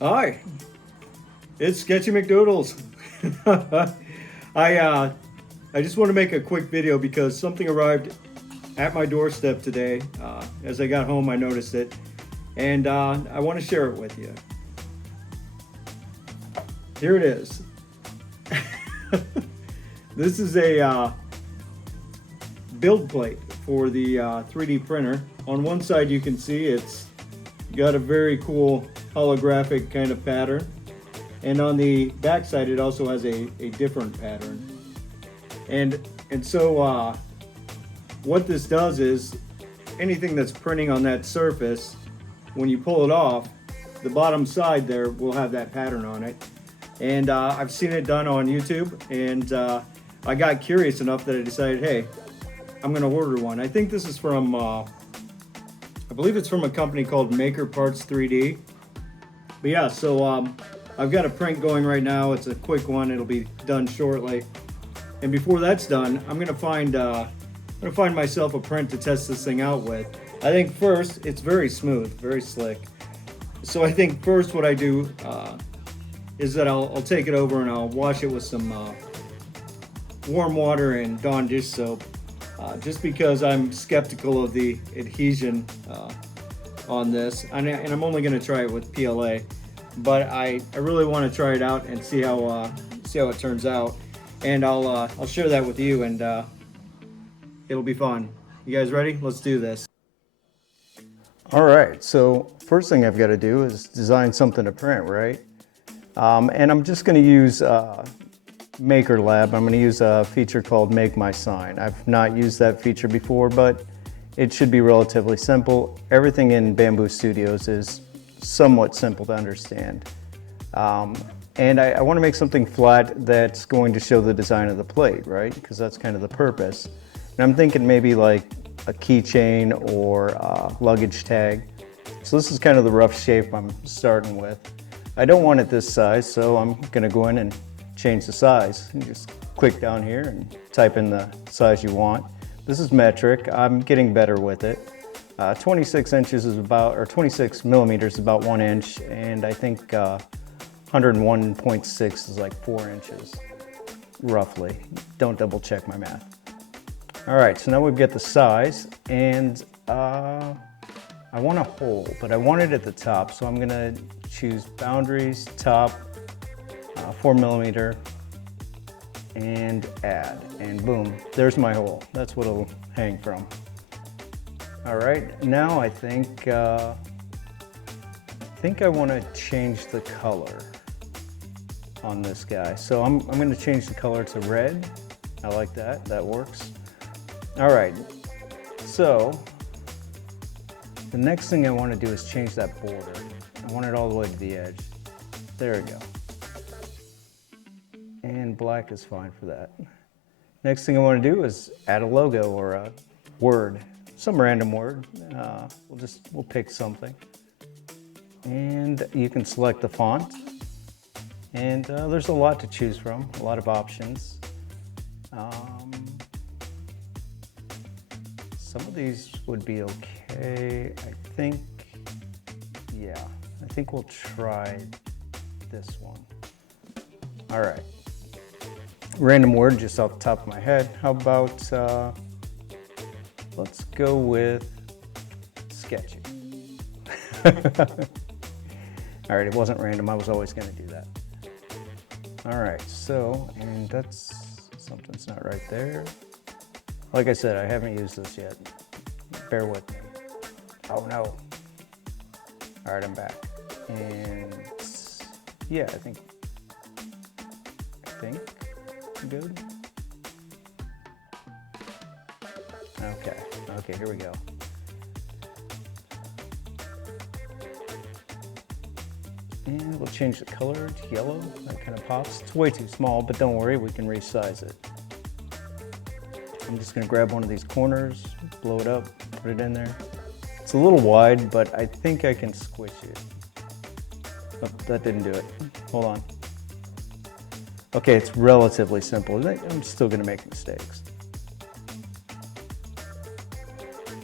Hi, it's Sketchy McDoodles. I uh, I just want to make a quick video because something arrived at my doorstep today. As I got home, I noticed it, and I want to share it with you. Here it is. This is a build plate for the 3D printer. On one side, you can see it's got a very cool holographic kind of pattern, and on the back side, it also has a different pattern. And so what this does is anything that's printing on that surface, when you pull it off, the bottom side there will have that pattern on it. And I've seen it done on YouTube, and I got curious enough that I decided, hey, I'm gonna order one. I think this is from, I believe it's from a company called Maker Parts 3D. But yeah, so I've got a print going right now. It's a quick one. It'll be done shortly. And before that's done, I'm gonna find myself a print to test this thing out with. I think first, it's very smooth, very slick. So I think first what I do is that I'll take it over and I'll wash it with some warm water and Dawn dish soap, just because I'm skeptical of the adhesion on this, and I'm only going to try it with PLA, but I really want to try it out and see how it turns out, and I'll share that with you, and it'll be fun. You guys ready? Let's do this. All right, so first thing I've got to do is design something to print, right? And I'm just going to use Maker Lab. I'm going to use a feature called Make My Sign. I've not used that feature before, but it should be relatively simple. Everything in Bambu Studios is somewhat simple to understand. And I want to make something flat that's going to show the design of the plate, right? Because that's kind of the purpose. And I'm thinking maybe like a keychain or a luggage tag. So this is kind of the rough shape I'm starting with. I don't want it this size, so I'm going to go in and change the size. You just click down here and type in the size you want. This is metric. I'm getting better with it. 26 inches is about, or 26 millimeters is about 1 inch, and I think 101.6 is like 4 inches, roughly. Don't double check my math. All right, so now we've got the size, and I want a hole, but I want it at the top, so I'm gonna choose boundaries, top, 4 millimeter, and add, and boom, there's my hole. That's what it'll hang from. All right, now I think I want to change the color on this guy. So I'm going to change the color to red. I like that. That works. All right. So the next thing I want to do is change that border. I want it all the way to the edge. There we go. And black is fine for that. Next thing I want to do is add a logo or a word, some random word. We'll pick something. And you can select the font. And there's a lot to choose from, a lot of options. Some of these would be okay. I think we'll try this one. All right. Random word just off the top of my head. How about, let's go with sketchy. All right, it wasn't random. I was always going to do that. All right, so, and that's, something's not right there. Like I said, I haven't used this yet. Bear with me. Oh no. All right, I'm back. And yeah, I think good. Okay, here we go. And we'll change the color to yellow. That kind of pops. It's way too small, but don't worry, we can resize it. I'm just gonna grab one of these corners, blow it up, put it in there. It's a little wide, but I think I can squish it. Oh, that didn't do it. Hold on. Okay, it's relatively simple. I'm still gonna make mistakes.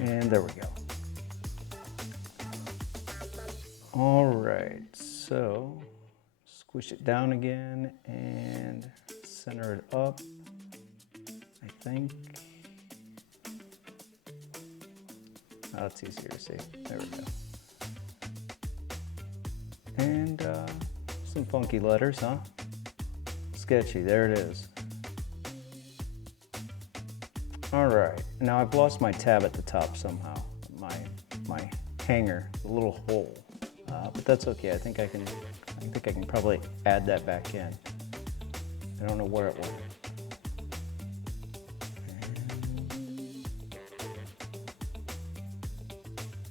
And there we go. All right, so squish it down again and center it up, I think. Oh, that's easier to see. There we go. And some funky letters, huh? Sketchy, there it is. All right, now I've lost my tab at the top somehow. My hanger, the little hole. But that's okay. I think I can probably add that back in. I don't know where it went.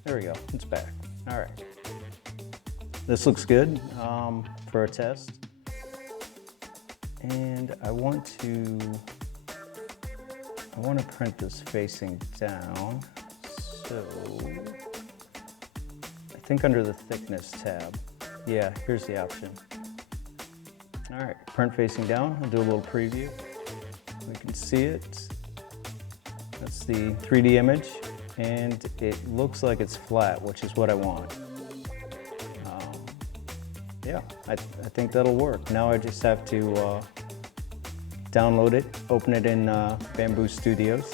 There we go. It's back. All right. This looks good for a test. And I want to print this facing down. So I think under the thickness tab. Yeah, here's the option. All right, print facing down. I'll do a little preview. We can see it. That's the 3D image, and it looks like it's flat, which is what I want. Yeah, I think that'll work. Now I just have to download it, open it in Bamboo Studios.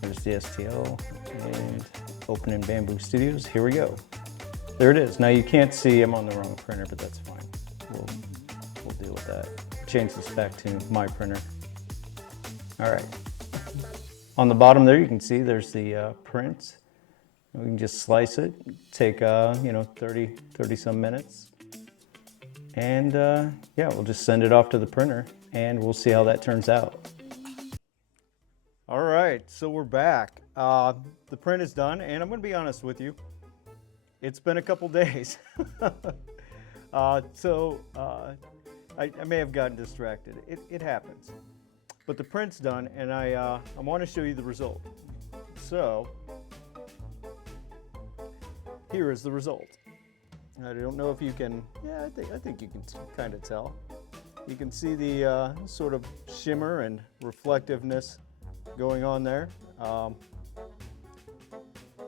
There's the STL, and open in Bamboo Studios. Here we go. There it is. Now you can't see I'm on the wrong printer, but that's fine. We'll deal with that. Change this back to my printer. All right. On the bottom there, you can see there's the print. We can just slice it, take 30 some minutes. And yeah, we'll just send it off to the printer and we'll see how that turns out. All right, so we're back. The print is done, and I'm gonna be honest with you. It's been a couple days. I may have gotten distracted. It happens. But the print's done, and I want to show you the result. So, here is the result. I don't know if you can, yeah, I think you can kind of tell. You can see the sort of shimmer and reflectiveness going on there.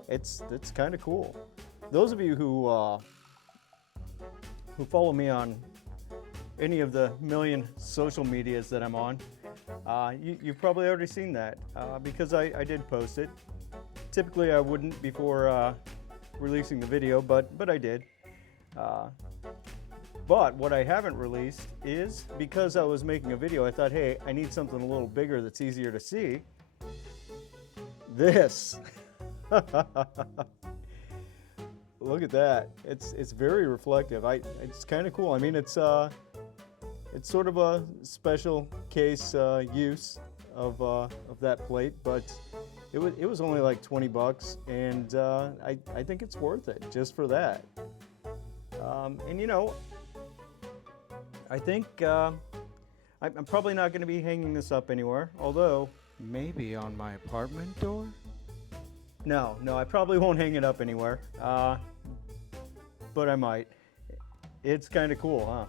It's kind of cool. Those of you who follow me on any of the million social medias that I'm on, you've probably already seen that because I did post it. Typically I wouldn't before releasing the video, but I did. But what I haven't released is, because I was making a video, I thought, hey, I need something a little bigger that's easier to see. This. Look at that. It's very reflective. It's kind of cool. I mean, it's sort of a special case use of that plate, but it was only like 20 bucks, and I think it's worth it just for that. And you know, I think I'm probably not going to be hanging this up anywhere, although maybe on my apartment door? No, I probably won't hang it up anywhere, but I might. It's kind of cool, huh?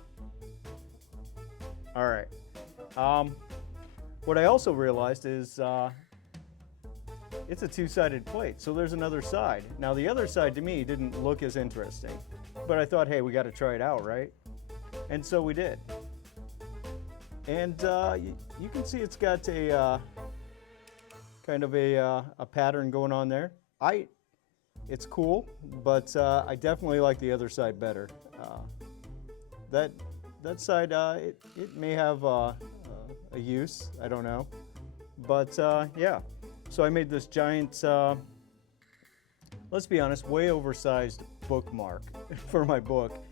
All right. What I also realized is it's a two-sided plate, so there's another side. Now the other side to me didn't look as interesting, but I thought, hey, we got to try it out, right? And so we did. And you can see it's got a kind of a pattern going on there. It's cool, but I definitely like the other side better. That side, it may have a use, I don't know. But yeah, so I made this giant, let's be honest, way oversized bookmark for my book.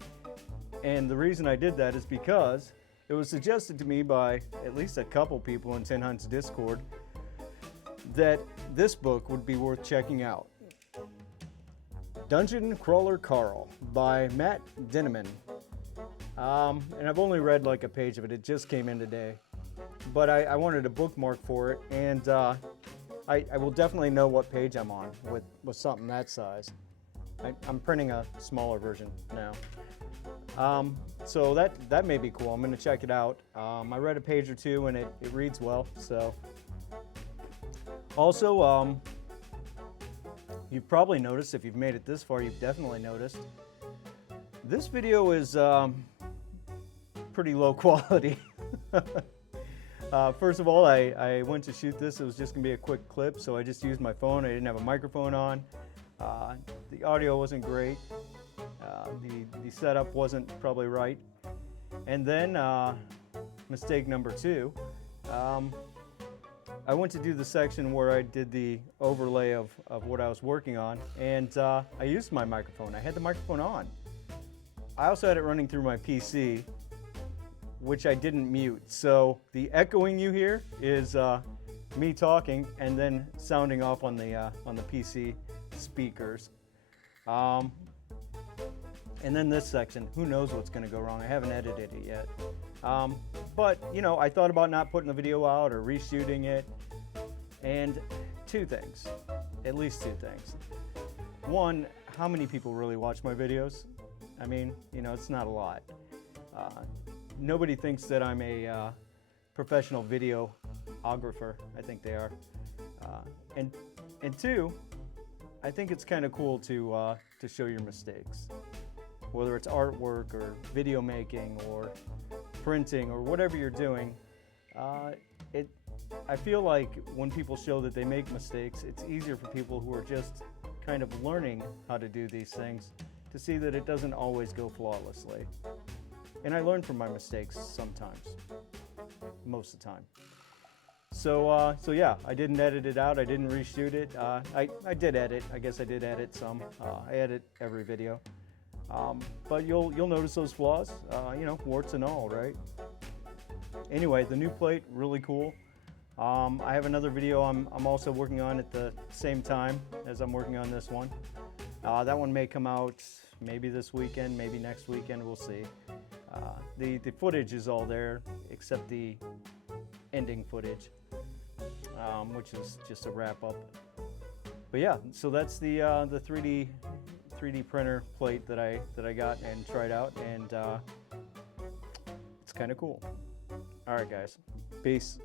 And the reason I did that is because it was suggested to me by at least a couple people in Tin Hun's Discord that this book would be worth checking out. Dungeon Crawler Carl by Matt Dinniman. And I've only read like a page of it. It just came in today. But I wanted a bookmark for it, and I will definitely know what page I'm on with something that size. I'm printing a smaller version now. So that may be cool. I'm going to check it out. I read a page or two, and it reads well. So also, you've probably noticed, if you've made it this far, you've definitely noticed, this video is pretty low quality. First of all, I went to shoot this. It was just gonna be a quick clip, so I just used my phone. I didn't have a microphone on. The audio wasn't great. The setup wasn't probably right. And then, mistake number two, I went to do the section where I did the overlay of what I was working on, and I used my microphone. I had the microphone on. I also had it running through my PC, which I didn't mute. So the echoing you hear is me talking and then sounding off on the PC speakers. And then this section, who knows what's going to go wrong? I haven't edited it yet. But you know, I thought about not putting the video out or reshooting it, and two things, at least two things. One, how many people really watch my videos? I mean, you know, it's not a lot. Nobody thinks that I'm a professional videographer. I think they are. And two, I think it's kind of cool to show your mistakes, whether it's artwork or video making or printing or whatever you're doing. I feel like when people show that they make mistakes, it's easier for people who are just kind of learning how to do these things to see that it doesn't always go flawlessly. And I learn from my mistakes sometimes, most of the time. So yeah, I didn't edit it out. I didn't reshoot it. I did edit. I guess I did edit some. I edit every video. But you'll notice those flaws, you know, warts and all, right? Anyway, the new plate, really cool. I have another video I'm also working on at the same time as I'm working on this one. That one may come out maybe this weekend, maybe next weekend, we'll see. The footage is all there except the ending footage, which is just a wrap up. But yeah, so that's the 3D printer plate that I got and tried out, and it's kind of cool. All right, guys, peace.